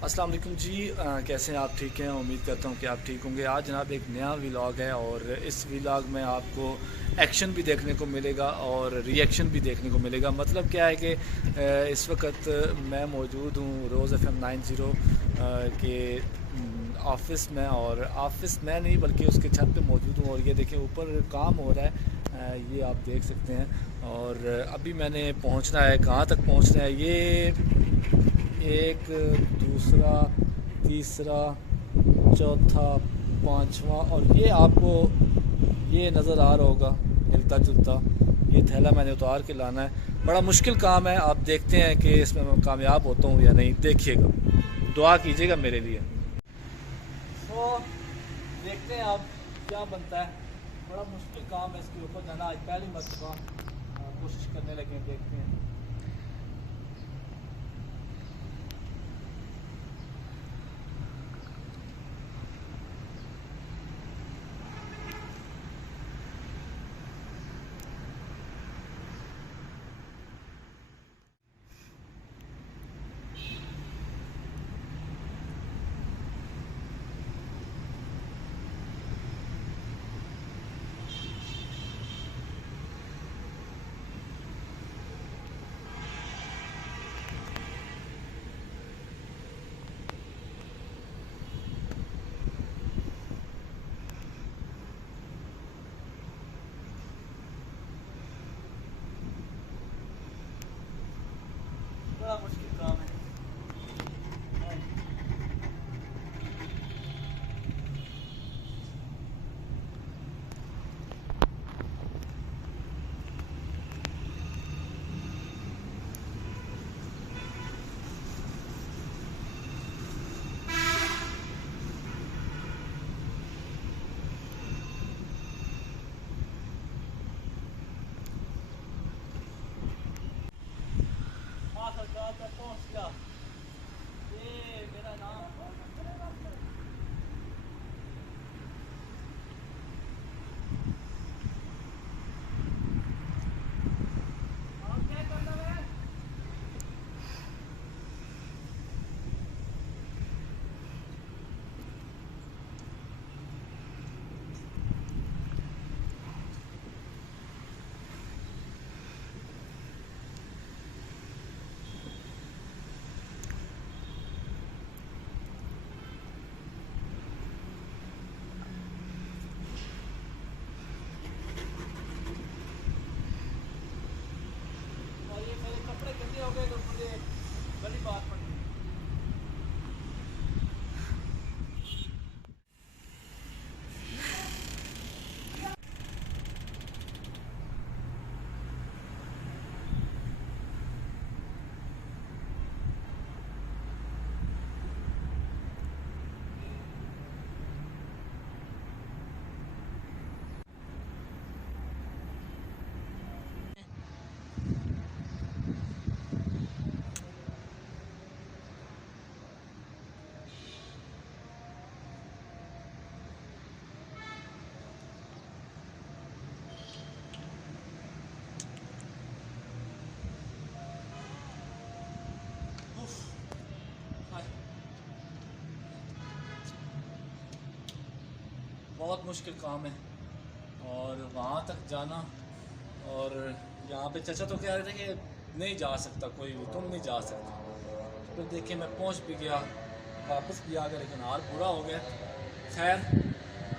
अस्सलाम वालेकुम जी। कैसे हैं आप? ठीक हैं? उम्मीद करता हूँ कि आप ठीक होंगे। आज जनाब एक नया व्लॉग है और इस व्लॉग में आपको एक्शन भी देखने को मिलेगा और रिएक्शन भी देखने को मिलेगा। मतलब क्या है कि इस वक्त मैं मौजूद हूँ रोज़ FM 90 के ऑफ़िस में, और ऑफ़िस में नहीं बल्कि उसके छत पे मौजूद हूँ। और ये देखें ऊपर काम हो रहा है, ये आप देख सकते हैं। और अभी मैंने पहुँचना है, कहाँ तक पहुँचना है, ये एक, दूसरा, तीसरा, चौथा, पांचवा, और ये आपको ये नज़र आ रहा होगा हिलता जुलता। ये थैला मैंने उतार के लाना है। बड़ा मुश्किल काम है, आप देखते हैं कि इसमें मैं कामयाब होता हूँ या नहीं। देखिएगा, दुआ कीजिएगा मेरे लिए। तो देखते हैं आप क्या बनता है। बड़ा मुश्किल काम है इसके ऊपर जाना। आज पहली मरतबा कोशिश करने लगे, देखते हैं। बड़ा मुश्किल काम है। आखिरकार तक पहुंच गया। ये मेरा नाम और क्या करना है। और ये मेरे कपड़े गंदे हो गए तो मुझे बड़ी बात पड़ गई। बहुत मुश्किल काम है और वहाँ तक जाना। और यहाँ पे चाचा तो कह रहे थे कि नहीं जा सकता कोई भी, तुम नहीं जा सकते। फिर देखिए मैं पहुँच भी गया, वापस भी आ गया, लेकिन हाल बुरा हो गया। खैर,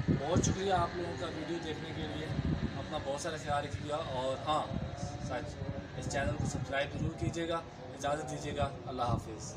बहुत शुक्रिया आप लोगों का वीडियो देखने के लिए। अपना बहुत सारा ख्याल रखिएगा और हाँ, सच इस चैनल को सब्सक्राइब ज़रूर कीजिएगा। इजाज़त दीजिएगा। अल्लाह हाफिज़।